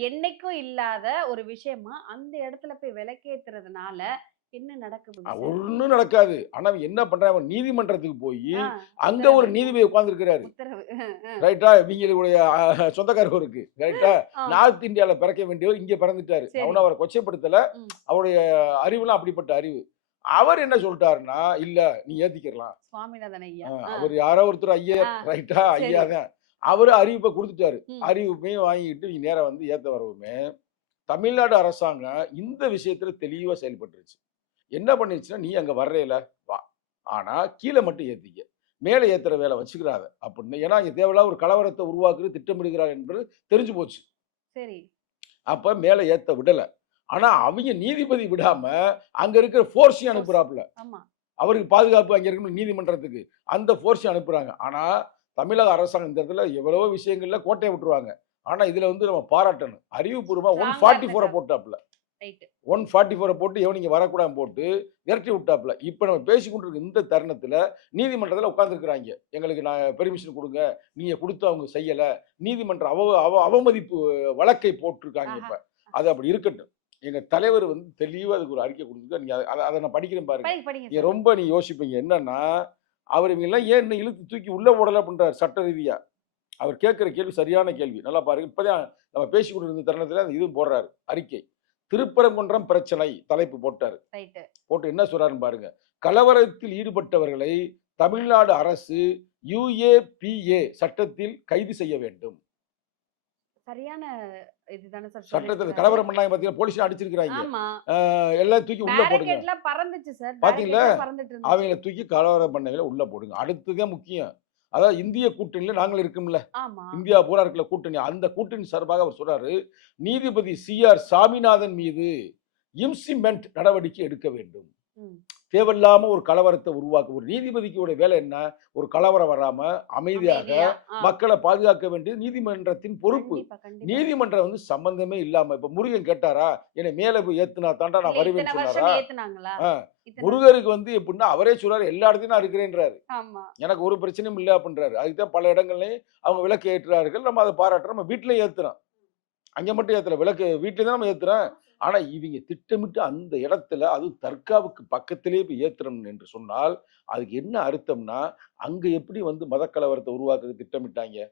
என்னைக்கும் இல்லாத ஒரு விஷயமா அந்த இடத்துல போய் விளக்கேத்துறதுனால என்ன நடக்க போகுது சார்? ஒண்ணும் நடக்காது. ஆனா அவன் என்ன பண்றான், அவன் நீதிமன்றத்துக்கு போயி, ஆ அங்க ஒரு உத்தரவு, நீதிபதி உட்கார்ந்திருக்கிறாரு. உத்தரவு. ரைட்டா? இவிங்களுடைய சொந்தக்காரருக்கு. ரைட்டா? ஆ நார்த் இந்தியால பிறக்க வேண்டியவர் இங்க பிறந்துட்டாரு. நான் சரி. ஒண்ணும் அவர கொச்சைப்படுத்தல. ம். அவருடைய அறிவுலாம் அப்படிப்பட்ட அறிவு. அவர் என்ன சொல்ட்டாருன்னா, "இல்ல நீ ஏத்திக்கிறலாம்." சுவாமிநாதன் ஐயா. அவரு யாரோ ஒருத்தர் ஐயர். ஆ ரைட்டா? ஐயா சரி. தான். அவரு அறிவிப்ப குடுத்துட்டாரு. ம். அறிவிப்பையும் வாங்கிட்டு நீங்க நேரா வந்து ஏத்த வரவுமே, தமிழ்நாடு அரசாங்கம் இந்த விஷயத்துல தெளிவா செயல்பட்டுருச்சு. என்ன பண்ணிருச்சுன்னா, "நீ அங்க வர்றேல வா. ஆனா கீழ மட்டும் ஏத்திக்க. மேல ஏத்துற வேல வச்சுக்கிறாத." அப்படின்னு. ஏன்னா, இங்க தேவையில்லாத ஒரு கலவரத்த உருவாக்குறது திட்டமிடுகிறார் என்பது தெரிஞ்சு போச்சு. சரி. அப்ப மேல ஏத்த விடல. ஆனா, அவிங்க நீதிபதி விடாம, அங்க இருக்கிற ஃபோர்ஸையும் ஃபோர்ஸ். அனுப்புறாப்ல. ஆமா. அவருக்கு பாதுகாப்பு அங்க இருக்கணும் நீதிமன்றத்துக்கு. அந்த ஃபோர்ஸையும் அனுப்புறாங்க. ஆனா, தமிழக அரசாங்கம் இந்த இடத்துல எவ்வளவோ விஷயங்கள்ல கோட்டைய விட்டுருவாங்க. ஆனா, இதுல வந்து நம்ம பாராட்டணும். அறிவுபூர்வமா ஸ்ட்ராங்கா 144 இருந்திருக்காங்க. போட்டாப்ல. ரைட். 144 போட்டு எவனும் இங்க வரக்கூடாதுன்னு போட்டு விரட்டி விட்டாப்ல. இப்ப நம்ம பேசிக் கொண்டிருக்க இந்த தருணத்துல நீதிமன்றத்துல உட்கார்ந்திருக்கிறாய்ங்க. எங்களுக்கு பெர்மிஷன் குடுங்க. நீங்க குடுத்து அவங்க செய்யல. நீதிமன்ற அவ அவ அவமதிப்பு வழக்கை போட்டுருக்காங்க ஆஹா. இப்ப. அது அப்படி இருக்கட்டும். எங்க தலைவர் வந்து தெளிவா அதுக்கு ஒரு அறிக்கை குடுத்திருக்காரு. நீங்க அத அத நான் படிக்கிறேன் பாருங்க. படிங்க, படிங்க நீங்க சார். ரொம்ப யோசிப்பீங்க. என்னன்னா, அவரு இவங்கலாம் ஏன் இன்னும் இழுத்து தூக்கி உள்ள போடல அப்படின்றாரு சட்ட ரீதியா. அவர் கேட்கிற கேள்வி சரியான கேள்வி. நல்லா பாருங்க. இப்பதான் நம்ம பேசிக் கொண்டிருந்த தருணத்துல அந்த இதுவும் போடுறாரு அறிக்கை. திருப்பரங்குன்றம் பிரச்சனை தலைப்பு போட்டாரு. ரைட். போட்டு என்ன சொல்றாருன்னு பாருங்க. கலவரத்தில் ஈடுபட்டவர்களை தமிழ்நாடு அரசு யுஏபிஏ சட்டத்தில் கைது செய்ய வேண்டும். சரியான இதுதானே சார் சட்டத்துல சொல்லியிருக்கிறாரு. கலவரம் பண்ணாங்க பார்த்தீங்களா? போலீஸ்ல அடிச்சிருக்காய்ங்க. ஆமா. எல்லாத்தையும் தூக்கி உள்ள போடுங்க. பேரிகேட்லாம் பறந்துச்சு சார். பார்த்தீங்களா? பேரிகேட்லாம் பறந்துட்டு இருந்துச்சு. அவங்கள தூக்கி கலவரம் பண்ணவங்கள உள்ள போடுங்க. அடுத்தது முக்கியம். அதாவது இந்திய கூட்டணியில நாங்களும் இருக்கோம்ல. ஆமா. இந்தியா பூரா இருக்குல்ல கூட்டணி. அந்த கூட்டணி சார்பாக அவர் சொல்றாரு, நீதிபதி சி.ஆர். சாமிநாதன் மீது இம்சிமென்ட் நடவடிக்கை எடுக்க வேண்டும். ம். தேவையில்லாம ஒரு கலவரத்த உருவாக்க ஒரு நீதிபதிக்குடைய வேலை என்ன? ஒரு கலவரம் வராம அமைதியாக அமைதியா. மக்கள பாதுகாக்க வேண்டியது நீதிமன்றத்தின் பொறுப்பு. கண்டிப்பா, கண்டிப்பா. நீதிமன்றம் வந்து சம்பந்தமே இல்லாம இப்ப முருகன் கேட்டாரா? என்னை மேல போய் ஏத்துனா தான்டா இல்ல நான் இத்தன வருவேன்னு வருஷம் சொன்னாரா? ஏத்துனாங்களா? ஆ. இத்தன முருகருக்கு வந்து எப்படின்னா அவரே சொல்றாரு, எல்லா இடத்துலயும் நான் இருக்கிறேன்றாரு. ஆமா. எனக்கு ஒரு பிரச்சனையும் இல்ல அப்படின்றாரு. அதுக்கு தான் பல இடங்கள்லயும் அவங்க விளக்கு ஏற்றுறார்கள். நம்ம அத பாராட்டுறோம். நம்ம வீட்லயும் ஏத்துறோம். அங்க மட்டும் ஏத்தல. விளக்கு வீட்ல தான் நம்ம ஏத்துறோம். ஆனா, இவிங்க திட்டமிட்டு அந்த இடத்துல அதுவும் தர்காவுக்கு பக்கத்திலேயே போய் ஏத்துறோம் என்று சொன்னால், அதுக்கு என்ன அர்த்தம்னா, அங்க எப்படி வந்து மதக் கலவரத்த உருவாக்குறதுக்கு திட்டமிட்டாய்ங்க?